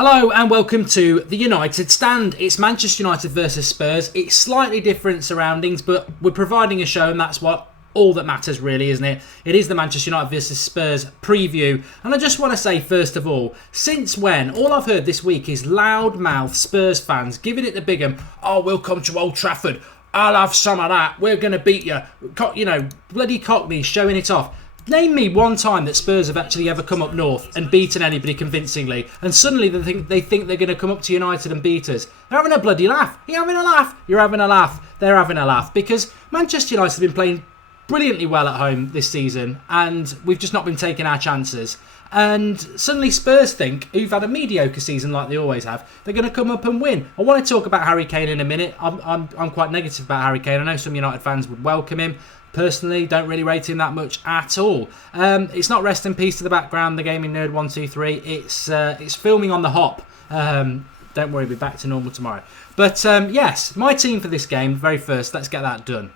Hello and welcome to the United Stand. It's Manchester United versus Spurs. It's slightly different surroundings, but we're providing a show and that's what all that matters really, isn't it? It is the Manchester United versus Spurs preview. And I just want to say, first of all when all I've heard this week is loudmouth Spurs fans giving it the big one. Oh, we'll come to Old Trafford. I'll have some of that. We're going to beat you. Bloody Cockneys showing it off. Name me one time that Spurs have actually ever come up north and beaten anybody convincingly, and suddenly they think they're going to come up to United and beat us. They're having a bloody laugh. You're having a laugh. You're having a laugh. They're having a laugh because Manchester United have been playing brilliantly well at home this season, and we've just not been taking our chances. And suddenly Spurs think, who've had a mediocre season like they always have, they're going to come up and win. I want to talk about Harry Kane in a minute. I'm quite negative about Harry Kane. I know some United fans would welcome him. Personally, don't really rate him that much at all. It's not rest in peace to the background, the gaming nerd 123. It's filming on the hop. Don't worry, we'll be back to normal tomorrow. But yes, my team for this game, very first, let's get that done.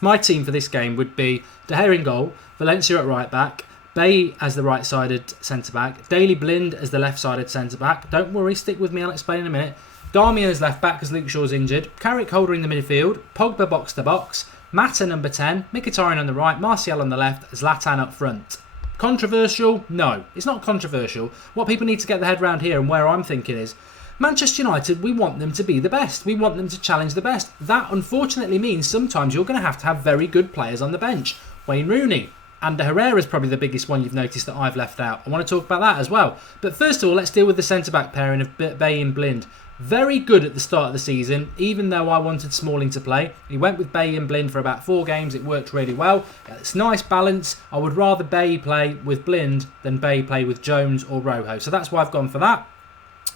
My team for this game would be De Gea in goal, Valencia at right back, Bay as the right-sided centre-back, Daley Blind as the left-sided centre-back. Don't worry, stick with me, I'll explain in a minute. Darmian as left-back because Luke Shaw's injured, Carrick Holder in the midfield, Pogba box-to-box, Mata number 10, Mkhitaryan on the right, Martial on the left, Zlatan up front. Controversial? No, it's not controversial. What people need to get their head around here and where I'm thinking is, Manchester United, we want them to be the best. We want them to challenge the best. That unfortunately means sometimes you're going to have very good players on the bench. Wayne Rooney. Ander Herrera is probably the biggest one you've noticed that I've left out. I want to talk about that as well. But first of all, let's deal with the centre-back pairing of Bay and Blind. Very good at the start of the season, even though I wanted Smalling to play. He went with Bay and Blind for about 4 games. It worked really well. It's nice balance. I would rather Bay play with Blind than Bay play with Jones or Rojo. So that's why I've gone for that.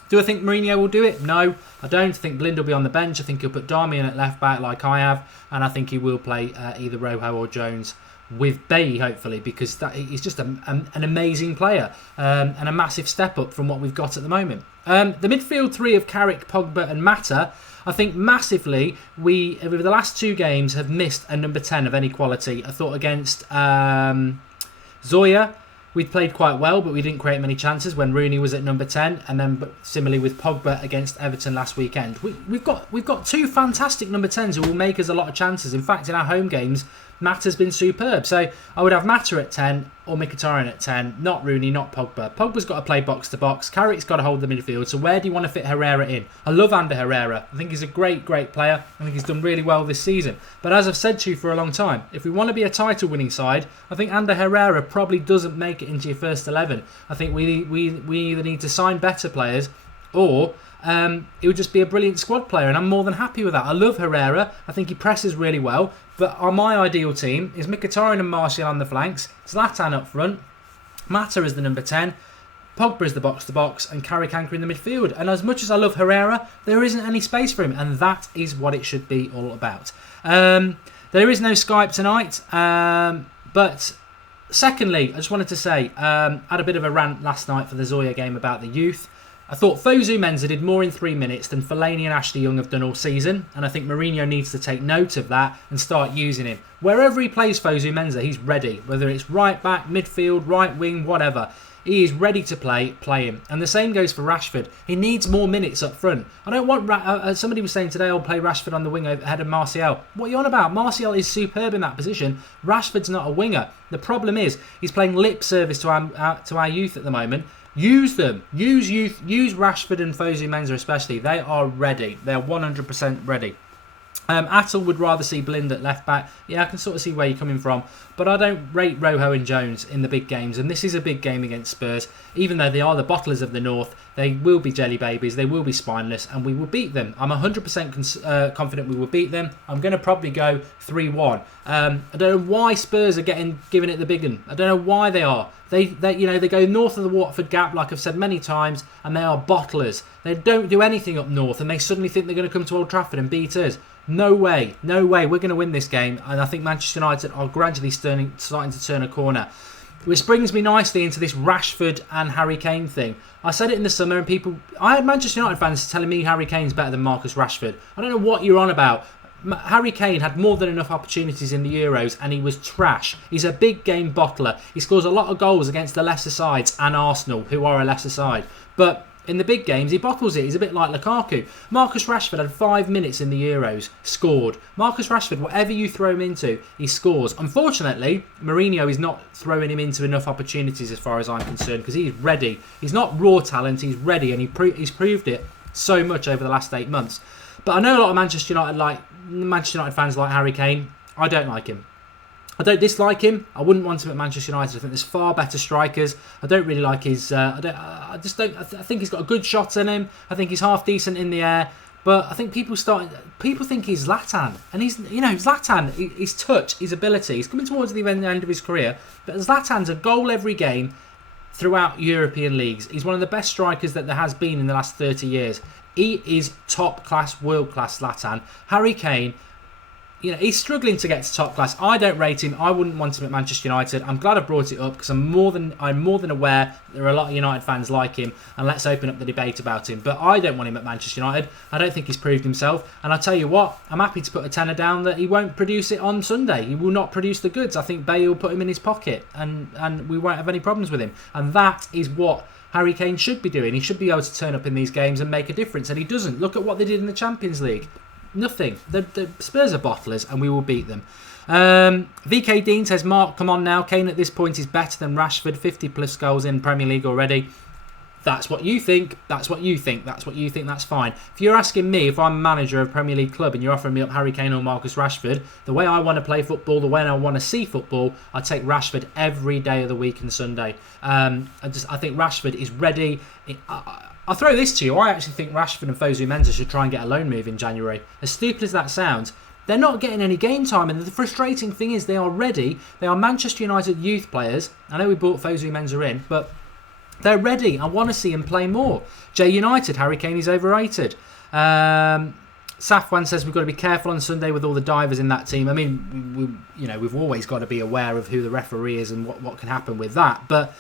Do I think Mourinho will do it? No, I don't. Think Blind will be on the bench. I think he'll put Darmian at left back like I have. And I think he will play either Rojo or Jones with Bay, hopefully, because he's just an amazing player and a massive step up from what we've got at the moment. The midfield three of Carrick, Pogba and Mata, I think massively, we, over the last 2 games, have missed a number 10 of any quality. I thought against Zoya, we played quite well, but we didn't create many chances when Rooney was at number 10. And then similarly with Pogba against Everton last weekend. We've got 2 fantastic number 10s who will make us a lot of chances. In fact, in our home games, Mata's been superb. So I would have Mata at 10 or Mkhitaryan at 10. Not Rooney, not Pogba. Pogba's got to play box to box. Carrick's got to hold the midfield. So where do you want to fit Herrera in? I love Ander Herrera. I think he's a great player. I think he's done really well this season. But as I've said to you for a long time, if we want to be a title winning side, I think Ander Herrera probably doesn't make it into your first 11. I think we either need to sign better players or it would just be a brilliant squad player, and I'm more than happy with that. I love Herrera. I think he presses really well. But on my ideal team is Mkhitaryan and Martial on the flanks, Zlatan up front, Mata as the number 10, Pogba as the box-to-box, and Carrick anchoring the midfield. And as much as I love Herrera, there isn't any space for him, and that is what it should be all about. There is no Skype tonight, but secondly, I just wanted to say, I had a bit of a rant last night for the Zoya game about the youth. I thought Fosu Mensah did more in 3 minutes than Fellaini and Ashley Young have done all season, and I think Mourinho needs to take note of that and start using him. Wherever he plays Fosu Mensah, he's ready. Whether it's right back, midfield, right wing, whatever. He is ready to play him. And the same goes for Rashford. He needs more minutes up front. I don't want... somebody was saying today I'll play Rashford on the wing ahead of Martial. What are you on about? Martial is superb in that position. Rashford's not a winger. The problem is he's playing lip service to our youth at the moment. Use them. Use youth. Use Rashford and Fosu Mensah especially. They are ready. They're 100% ready. Attel would rather see Blind at left back. Yeah, I can sort of see where you're coming from. But I don't rate Rojo and Jones in the big games. And this is a big game against Spurs. Even though they are the bottlers of the North, they will be jelly babies. They will be spineless. And we will beat them. I'm 100% confident we will beat them. I'm going to probably go 3-1. I don't know why Spurs are giving it the big one. I don't know why they are. They go north of the Watford gap, like I've said many times, and they are bottlers. They don't do anything up north, and they suddenly think they're going to come to Old Trafford and beat us. No way. We're going to win this game, and I think Manchester United are gradually starting to turn a corner. Which brings me nicely into this Rashford and Harry Kane thing. I said it in the summer, and I had Manchester United fans telling me Harry Kane's better than Marcus Rashford. I don't know what you're on about. Harry Kane had more than enough opportunities in the Euros and he was trash. He's a big game bottler. He scores a lot of goals against the lesser sides and Arsenal, who are a lesser side. But in the big games, he bottles it. He's a bit like Lukaku. Marcus Rashford had 5 minutes in the Euros, scored. Marcus Rashford, whatever you throw him into, he scores. Unfortunately, Mourinho is not throwing him into enough opportunities as far as I'm concerned, because he's ready. He's not raw talent, he's ready, and he's proved it so much over the last 8 months. But I know a lot of Manchester United fans like Harry Kane. I don't like him. I don't dislike him. I wouldn't want him at Manchester United. I think there's far better strikers. I don't really like his. I think he's got a good shot in him. I think he's half decent in the air. But I think people think he's Zlatan, and Zlatan. His touch, his ability. He's coming towards the end of his career. But Zlatan's a goal every game throughout European leagues. He's one of the best strikers that there has been in the last 30 years. He is top class, world class Zlatan. Harry Kane. He's struggling to get to top class. I don't rate him. I wouldn't want him at Manchester United. I'm glad I brought it up because I'm more than aware there are a lot of United fans like him, and let's open up the debate about him. But I don't want him at Manchester United. I don't think he's proved himself. And I'll tell you what, I'm happy to put a tenner down that he won't produce it on Sunday. He will not produce the goods. I think Bale will put him in his pocket, and we won't have any problems with him. And that is what Harry Kane should be doing. He should be able to turn up in these games and make a difference, and he doesn't. Look at what they did in the Champions League. Nothing. The Spurs are bottlers and we will beat them. VK Dean says, Mark, come on now. Kane at this point is better than Rashford. 50 plus goals in Premier League already. That's what you think. That's what you think. That's what you think. That's fine. If you're asking me if I'm a manager of a Premier League club and you're offering me up Harry Kane or Marcus Rashford, the way I want to play football, the way I want to see football, I take Rashford every day of the week and Sunday. I think Rashford is ready. I'll throw this to you. I actually think Rashford and Fosu Mensah should try and get a loan move in January. As stupid as that sounds, they're not getting any game time. And the frustrating thing is they are ready. They are Manchester United youth players. I know we brought Fosu Mensah in, but they're ready. I want to see him play more. J United, Harry Kane is overrated. Safwan says we've got to be careful on Sunday with all the divers in that team. I mean, we've always got to be aware of who the referee is and what can happen with that. But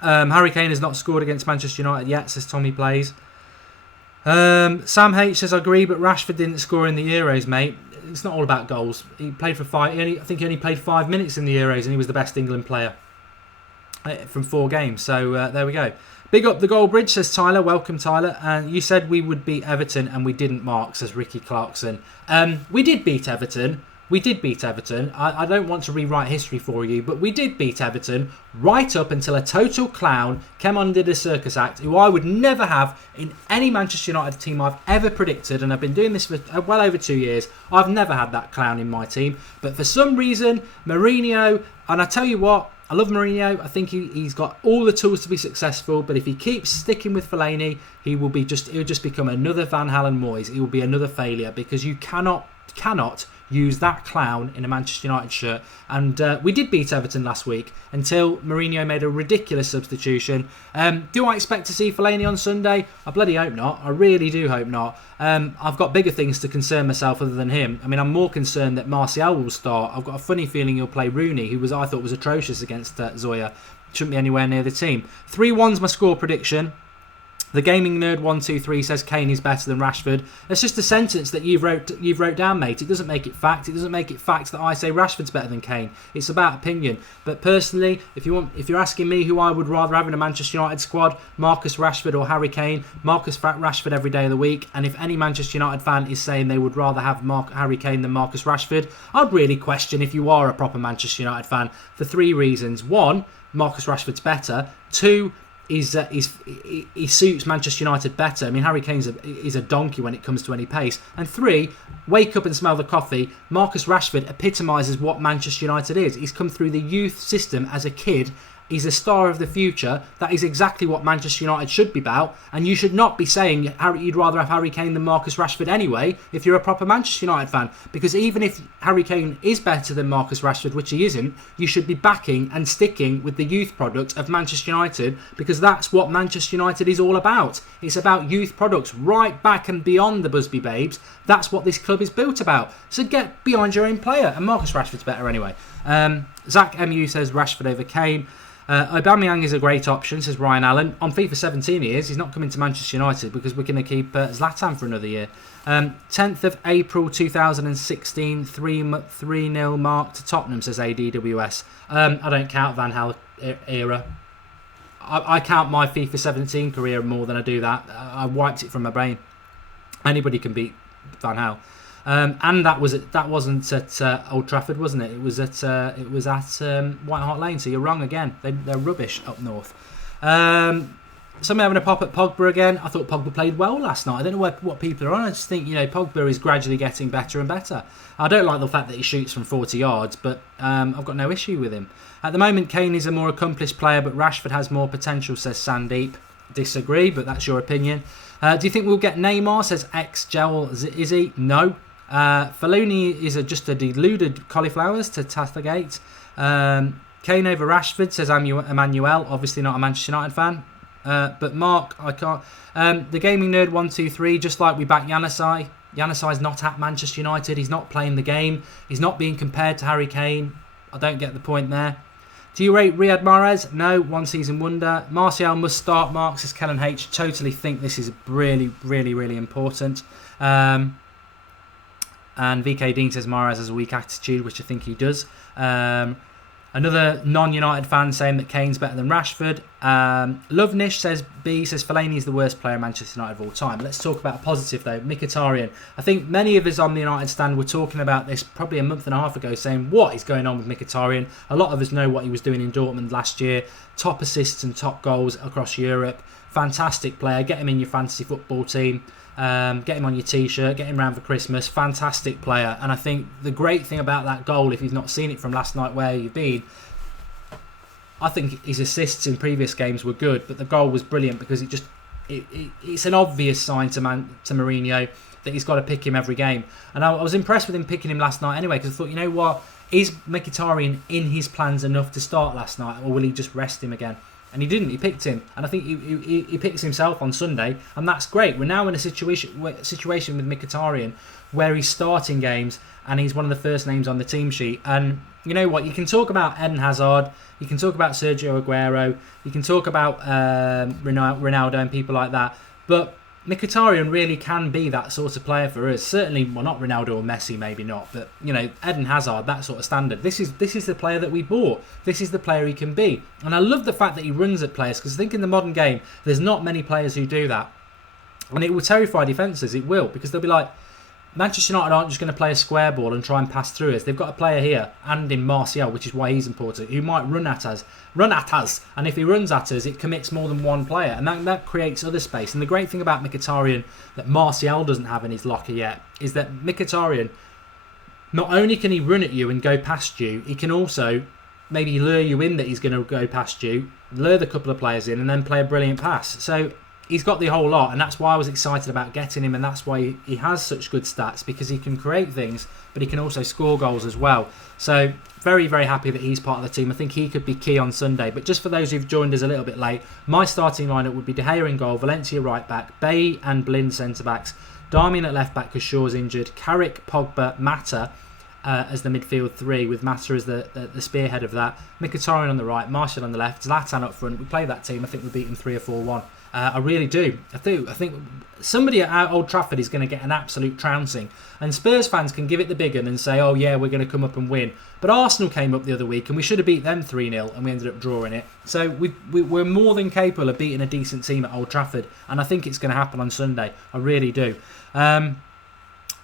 Harry Kane has not scored against Manchester United yet, says Tommy Plays. Sam H says, I agree, but Rashford didn't score in the Euros, mate. It's not all about goals. He played for 5. I think he only played 5 minutes in the Euros, and he was the best England player from 4 games. So there we go. Big up the Goal Bridge, says Tyler. Welcome, Tyler. And you said we would beat Everton, and we didn't, Mark, says Ricky Clarkson. We did beat Everton. I don't want to rewrite history for you, but we did beat Everton right up until a total clown came on and did a circus act, who I would never have in any Manchester United team I've ever predicted, and I've been doing this for well over 2 years. I've never had that clown in my team, but for some reason, Mourinho, and I tell you what, I love Mourinho. I think he's got all the tools to be successful, but if he keeps sticking with Fellaini, he'll just become another Van Halen Moyes. He will be another failure, because you cannot use that clown in a Manchester United shirt. And we did beat Everton last week until Mourinho made a ridiculous substitution. Do I expect to see Fellaini on Sunday? I bloody hope not. I really do hope not. I've got bigger things to concern myself other than him. I mean, I'm more concerned that Martial will start. I've got a funny feeling he'll play Rooney, who I thought was atrocious against Zoya. Shouldn't be anywhere near the team. 3-1's my score prediction. The Gaming Nerd 123 says Kane is better than Rashford. That's just a sentence that you've wrote down, mate. It doesn't make it fact. It doesn't make it fact that I say Rashford's better than Kane. It's about opinion. But personally, if you're asking me who I would rather have in a Manchester United squad, Marcus Rashford or Harry Kane, Marcus Rashford every day of the week. And if any Manchester United fan is saying they would rather have Harry Kane than Marcus Rashford, I'd really question if you are a proper Manchester United fan for 3 reasons. 1, Marcus Rashford's better. 2, he suits Manchester United better. I mean, Harry Kane is a donkey when it comes to any pace. And 3, wake up and smell the coffee. Marcus Rashford epitomises what Manchester United is. He's come through the youth system as a kid. He's a star of the future. That is exactly what Manchester United should be about. And you should not be saying you'd rather have Harry Kane than Marcus Rashford anyway if you're a proper Manchester United fan. Because even if Harry Kane is better than Marcus Rashford, which he isn't, you should be backing and sticking with the youth product of Manchester United, because that's what Manchester United is all about. It's about youth products right back and beyond the Busby Babes. That's what this club is built about. So get behind your own player. And Marcus Rashford's better anyway. Zach MU says Rashford over Kane. Aubameyang is a great option, says Ryan Allen. On FIFA 17 he is. He's not coming to Manchester United because we're going to keep Zlatan for another year. 10th of April 2016, 3-0 mark to Tottenham, says ADWS. I don't count Van Gaal era. I count my FIFA 17 career more than I do that. I wiped it from my brain. Anybody can beat Van Gaal. And that wasn't at Old Trafford, wasn't it? It was at White Hart Lane. So you're wrong again. They're rubbish up north. Somebody having a pop at Pogba again. I thought Pogba played well last night. I don't know what people are on. I just think Pogba is gradually getting better and better. I don't like the fact that he shoots from 40 yards, but I've got no issue with him. At the moment, Kane is a more accomplished player, but Rashford has more potential, says Sandeep. Disagree, but that's your opinion. Do you think we'll get Neymar, says X-Gel Izzy? No. Fellaini is just a deluded cauliflowers to Tathagate. Kane over Rashford, says Emmanuel. Obviously not a Manchester United fan. But Mark, I can't. The Gaming Nerd 123, just like we back Janusaj. Janusaj's not at Manchester United. He's not playing the game. He's not being compared to Harry Kane. I don't get the point there. Do you rate Riyad Mahrez? No, one season wonder. Martial must start, Mark, says Kellen H. Totally think this is really, really, really important. And VK Dean says Mahrez has a weak attitude, which I think he does. Another non-United fan saying that Kane's better than Rashford. Lovenish says Fellaini is the worst player in Manchester United of all time. Let's talk about a positive though. Mkhitaryan. I think many of us on the United stand were talking about this probably a month and a half ago, saying what is going on with Mkhitaryan. A lot of us know what he was doing in Dortmund last year. Top assists and top goals across Europe. Fantastic player. Get him in your fantasy football team. Get him on your t-shirt, get him round for Christmas. Fantastic player. And I think the great thing about that goal, if you've not seen it from last night where you've been, I think his assists in previous games were good, but the goal was brilliant because it's an obvious sign to Mourinho that he's got to pick him every game. And I was impressed with him picking him last night anyway, because I thought, you know what, is Mkhitaryan in his plans enough to start last night, or will he just rest him again? And he didn't. He picked him, and I think he picks himself on Sunday, and that's great. We're now in a situation with Mkhitaryan where he's starting games, and he's one of the first names on the team sheet. And you know what? You can talk about Eden Hazard, you can talk about Sergio Aguero, you can talk about Ronaldo and people like that, but Mkhitaryan really can be that sort of player for us. Certainly, well, not Ronaldo or Messi, maybe not, but Eden Hazard, that sort of standard. This is the player that we bought. This is the player he can be, and I love the fact that he runs at players, because I think in the modern game there's not many players who do that, and it will terrify defences. It will, because they'll be like, Manchester United aren't just going to play a square ball and try and pass through us. They've got a player here, and in Martial, which is why he's important, who might run at us. And if he runs at us, it commits more than one player, and that creates other space. And the great thing about Mkhitaryan that Martial doesn't have in his locker yet is that Mkhitaryan, not only can he run at you and go past you, he can also maybe lure you in that he's going to go past you, lure the couple of players in, and then play a brilliant pass. So he's got the whole lot, and that's why I was excited about getting him, and that's why he has such good stats, because he can create things, but he can also score goals as well. So very, very happy that he's part of the team. I think he could be key on Sunday. But just for those who've joined us a little bit late, my starting lineup would be De Gea in goal, Valencia right back, Bay and Blind centre backs, Darmian at left back because Shaw's injured, Carrick, Pogba, Mata as the midfield three, with Mata as the spearhead of that, Mkhitaryan on the right, Martial on the left, Zlatan up front. We play that team, I think we beat them 3 or 4-1. I really do. I think somebody at Old Trafford is going to get an absolute trouncing, and Spurs fans can give it the big one and say, oh yeah, we're going to come up and win. But Arsenal came up the other week and we should have beat them 3-0 and we ended up drawing it. So we're more than capable of beating a decent team at Old Trafford, and I think it's going to happen on Sunday. I really do.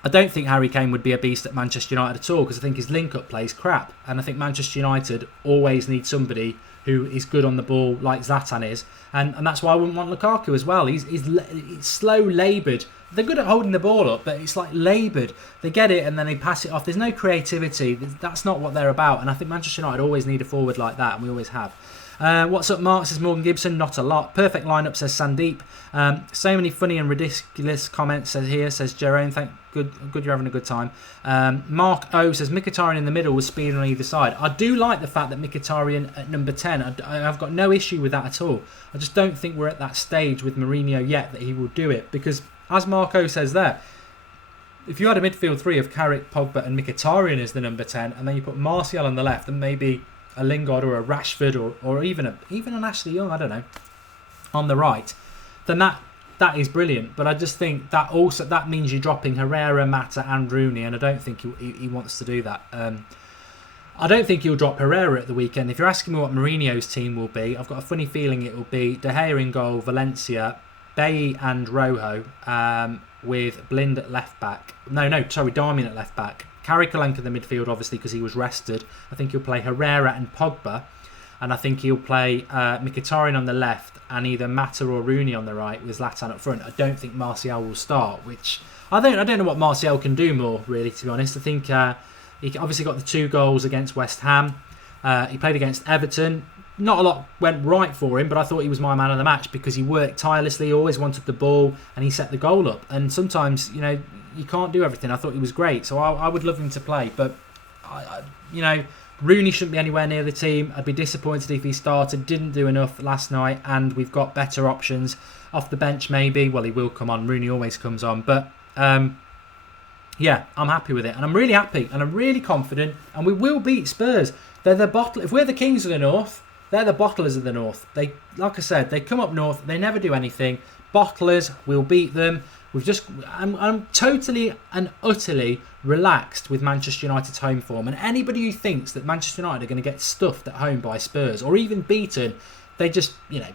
I don't think Harry Kane would be a beast at Manchester United at all, because I think his link-up play is crap, and I think Manchester United always need somebody who is good on the ball like Zlatan is, and that's why I wouldn't want Lukaku as well. He's slow, laboured. They're good at holding the ball up, but it's like laboured. They get it and then they pass it off. There's no creativity. That's not what they're about, and I think Manchester United always need a forward like that, and we always have. What's up, Mark, says Morgan Gibson. Not a lot. Perfect lineup, says Sandeep. So many funny and ridiculous comments says Jerome. Good you're having a good time. Mark O says Mkhitaryan in the middle with speed on either side. I do like the fact that Mkhitaryan at number 10, I've got no issue with that at all. I just don't think we're at that stage with Mourinho yet that he will do it, because as Mark O says there, if you had a midfield three of Carrick, Pogba and Mkhitaryan as the number 10, and then you put Martial on the left and maybe a Lingard or a Rashford or even an Ashley Young, I don't know, on the right, then that is brilliant. But I just think that means you're dropping Herrera, Mata and Rooney, and I don't think he wants to do that. I don't think he'll drop Herrera at the weekend. If you're asking me what Mourinho's team will be, I've got a funny feeling it will be De Gea in goal, Valencia, Bailly and Rojo, with Blind at left back. Darmian at left back. Carrick will anchor the midfield, obviously, because he was rested. I think he'll play Herrera and Pogba. And I think he'll play Mkhitaryan on the left and either Mata or Rooney on the right with Zlatan up front. I don't think Martial will start, which I don't know what Martial can do more, really, to be honest. I think he obviously got the 2 goals against West Ham. He played against Everton. Not a lot went right for him, but I thought he was my man of the match because he worked tirelessly, always wanted the ball, and he set the goal up. And sometimes, you can't do everything. I thought he was great, so I would love him to play. But, Rooney shouldn't be anywhere near the team. I'd be disappointed if he started. Didn't do enough last night, and we've got better options off the bench maybe. Well, he will come on. Rooney always comes on. But, yeah, I'm happy with it. And I'm really happy, and I'm really confident, and we will beat Spurs. They're the bottle. If we're the Kings of the North, they're the bottlers of the North. They, like I said, they come up north. They never do anything. Bottlers, we'll beat them. I'm totally and utterly relaxed with Manchester United's home form. And anybody who thinks that Manchester United are going to get stuffed at home by Spurs or even beaten, they just,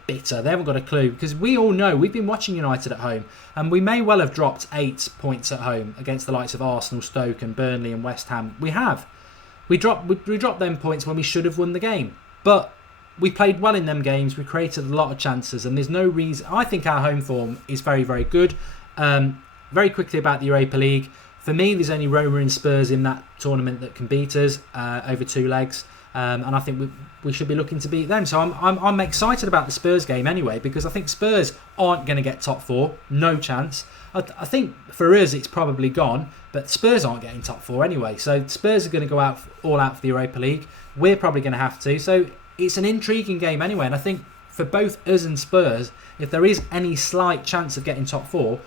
bitter. They haven't got a clue. Because we all know, we've been watching United at home, and we may well have dropped 8 points at home against the likes of Arsenal, Stoke and Burnley and West Ham. We have. We dropped them points when we should have won the game. But we played well in them games. We created a lot of chances, and there's no reason. I think our home form is very, very good. Very quickly about the Europa League. For me, there's only Roma and Spurs in that tournament that can beat us over 2 legs, and I think we should be looking to beat them. So I'm excited about the Spurs game anyway, because I think Spurs aren't going to get top 4, no chance. I think for us it's probably gone, but Spurs aren't getting top 4 anyway. So Spurs are going to go all out for the Europa League. We're probably going to have to. So it's an intriguing game anyway, and I think for both us and Spurs, if there is any slight chance of getting top 4,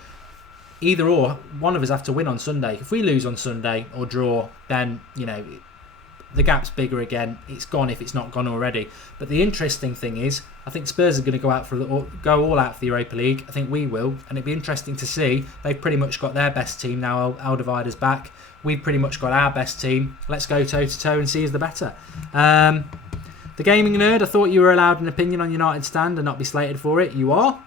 either or, one of us have to win on Sunday. If we lose on Sunday or draw, then, the gap's bigger again. It's gone if it's not gone already. But the interesting thing is, I think Spurs are going to go all out for the Europa League. I think we will. And it'd be interesting to see. They've pretty much got their best team now. Alderweireld's back. We've pretty much got our best team. Let's go toe-to-toe and see who's the better. The Gaming Nerd, I thought you were allowed an opinion on United stand and not be slated for it. You are,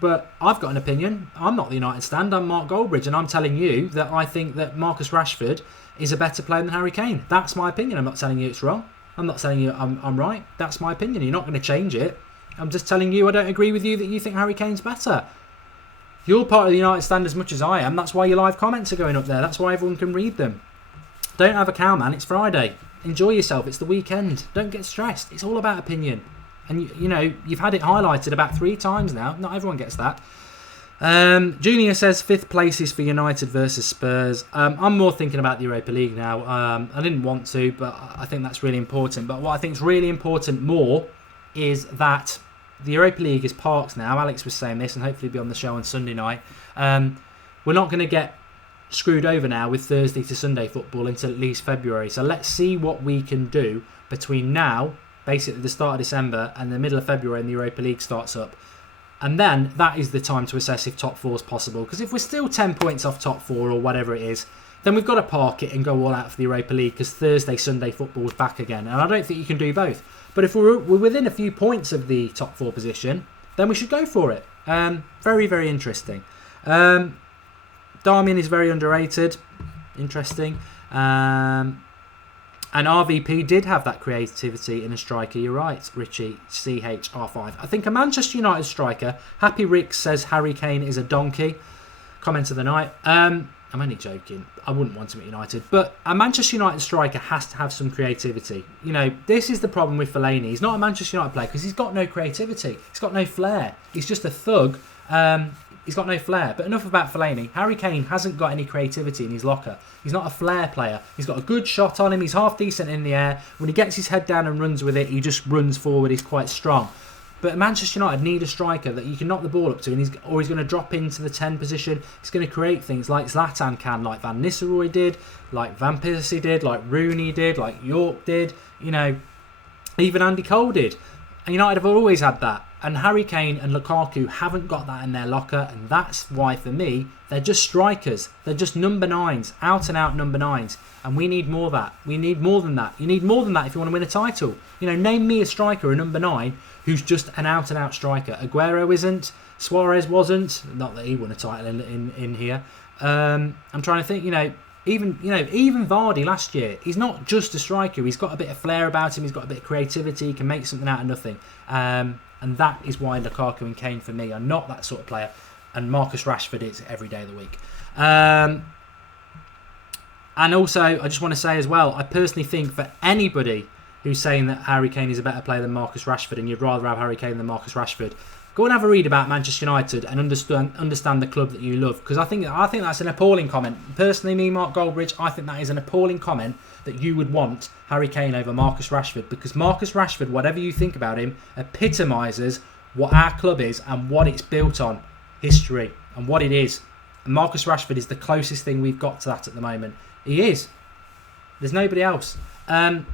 but I've got an opinion. I'm not the United stand, I'm Mark Goldbridge, and I'm telling you that I think that Marcus Rashford is a better player than Harry Kane. That's my opinion. I'm not telling you it's wrong. I'm not telling you I'm right. That's my opinion. You're not going to change it. I'm just telling you I don't agree with you that you think Harry Kane's better. You're part of the United stand as much as I am. That's why your live comments are going up there. That's why everyone can read them. Don't have a cow, man. It's Friday. Enjoy yourself. It's the weekend. Don't get stressed. It's all about opinion. And, you've had it highlighted about 3 times now. Not everyone gets that. Junior says 5th place is for United versus Spurs. I'm more thinking about the Europa League now. I didn't want to, but I think that's really important. But what I think is really important more is that the Europa League is parked now. Alex was saying this, and hopefully be on the show on Sunday night. We're not going to get screwed over now with Thursday to Sunday football until at least February. So let's see what we can do between now, basically the start of December, and the middle of February, and the Europa League starts up. And then that is the time to assess if top 4 is possible. Because if we're still 10 points off top 4 or whatever it is, then we've got to park it and go all out for the Europa League, because Thursday, Sunday football is back again. And I don't think you can do both. But if we're within a few points of the top 4 position, then we should go for it. Very, very interesting. Darmian is very underrated. Interesting. And RVP did have that creativity in a striker. You're right, Richie, CHR5. I think a Manchester United striker, Happy Rick says Harry Kane is a donkey. Comment of the night. I'm only joking. I wouldn't want him at United. But a Manchester United striker has to have some creativity. This is the problem with Fellaini. He's not a Manchester United player because he's got no creativity. He's got no flair. He's just a thug. He's got no flair. But enough about Fellaini. Harry Kane hasn't got any creativity in his locker. He's not a flair player. He's got a good shot on him. He's half decent in the air. When he gets his head down and runs with it, he just runs forward. He's quite strong. But Manchester United need a striker that you can knock the ball up to, and he's going to drop into the 10 position. He's going to create things like Zlatan can, like Van Nistelrooy did, like Van Persie did, like Rooney did, like York did. You know, even Andy Cole did. And United have always had that. And Harry Kane and Lukaku haven't got that in their locker, and that's why, for me, they're just strikers. They're just number 9s, out-and-out number 9s. And we need more of that. We need more than that. You need more than that if you want to win a title. You know, name me a striker, a number 9, who's just an out-and-out striker. Aguero isn't. Suarez wasn't. Not that he won a title in here. I'm trying to think, even Vardy last year, he's not just a striker. He's got a bit of flair about him. He's got a bit of creativity. He can make something out of nothing. And that is why Lukaku and Kane, for me, are not that sort of player. And Marcus Rashford is every day of the week. And also, I just want to say as well, I personally think for anybody who's saying that Harry Kane is a better player than Marcus Rashford, and you'd rather have Harry Kane than Marcus Rashford, go and have a read about Manchester United and understand the club that you love. Because I think that's an appalling comment. Personally, me, Mark Goldbridge, I think that is an appalling comment that you would want Harry Kane over Marcus Rashford. Because Marcus Rashford, whatever you think about him, epitomises what our club is and what it's built on, history, and what it is. And Marcus Rashford is the closest thing we've got to that at the moment. He is. There's nobody else. I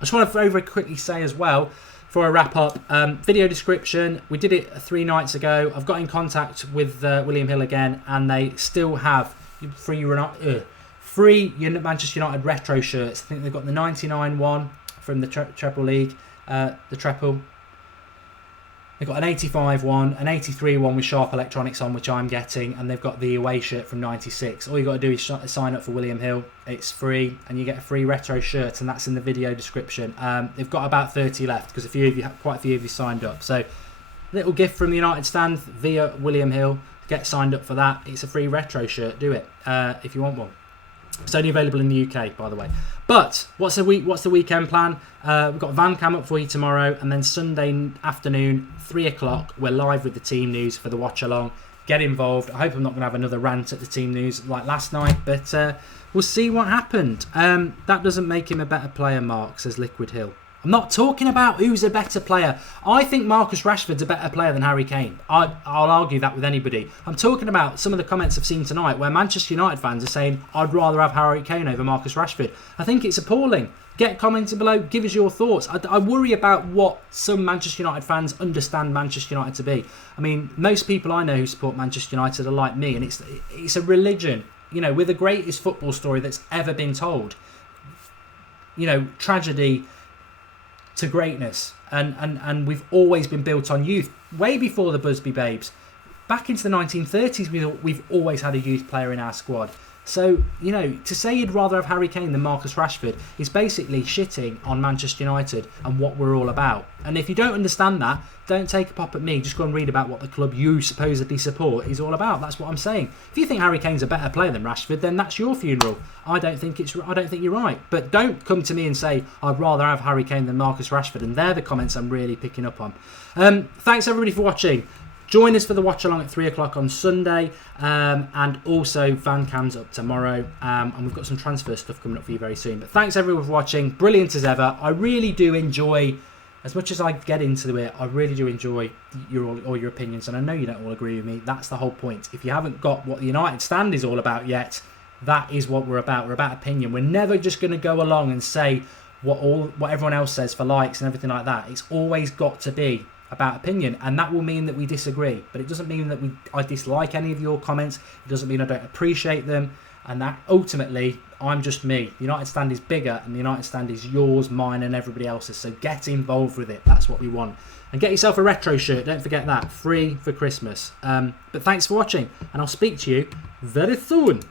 just want to very quickly say as well, for a wrap up, video description, we did it 3 nights ago. I've got in contact with William Hill again, and they still have free Manchester United retro shirts. I think they've got the 99 one from the Treble League, the Treble. They've got an 85 one, an 83 one with Sharp Electronics on, which I'm getting, and they've got the away shirt from 96. All you got to do is sign up for William Hill. It's free, and you get a free retro shirt, and that's in the video description. They've got about 30 left because quite a few of you signed up. So, little gift from the United Stand via William Hill. Get signed up for that. It's a free retro shirt. Do it if you want one. It's only available in the UK, by the way. But what's the weekend plan? We've got Van Cam up for you tomorrow, and then Sunday afternoon, 3 o'clock, we're live with the team news for the watch along. Get involved. I hope I'm not going to have another rant at the team news like last night, but we'll see what happened. That doesn't make him a better player, Mark, says Liquid Hill. I'm not talking about who's a better player. I think Marcus Rashford's a better player than Harry Kane. I'll argue that with anybody. I'm talking about some of the comments I've seen tonight where Manchester United fans are saying, I'd rather have Harry Kane over Marcus Rashford. I think it's appalling. Get commenting below. Give us your thoughts. I worry about what some Manchester United fans understand Manchester United to be. I mean, most people I know who support Manchester United are like me, and it's a religion. We're the greatest football story that's ever been told. Tragedy to greatness, and we've always been built on youth, way before the Busby Babes. Back into the 1930s, we've always had a youth player in our squad. So, to say you'd rather have Harry Kane than Marcus Rashford is basically shitting on Manchester United and what we're all about. And if you don't understand that, don't take a pop at me. Just go and read about what the club you supposedly support is all about. That's what I'm saying. If you think Harry Kane's a better player than Rashford, then that's your funeral. I don't think you're right. But don't come to me and say I'd rather have Harry Kane than Marcus Rashford. And they're the comments I'm really picking up on. Thanks everybody for watching. Join us for the watch along at 3 o'clock on Sunday, and also Van Cam's up tomorrow, and we've got some transfer stuff coming up for you very soon. But thanks everyone for watching. Brilliant as ever. I really do enjoy, as much as I get into it, I really do enjoy all your opinions, and I know you don't all agree with me. That's the whole point. If you haven't got what the United Stand is all about yet, that is what we're about. We're about opinion. We're never just going to go along and say what everyone else says for likes and everything like that. It's always got to be about opinion, and that will mean that we disagree, but it doesn't mean that I dislike any of your comments. It doesn't mean I don't appreciate them, and that ultimately I'm just me. The United Stand is bigger, and the United Stand is yours, mine, and everybody else's. So get involved with it. That's what we want. And get yourself a retro shirt. Don't forget that. Free for Christmas. But thanks for watching, and I'll speak to you very soon.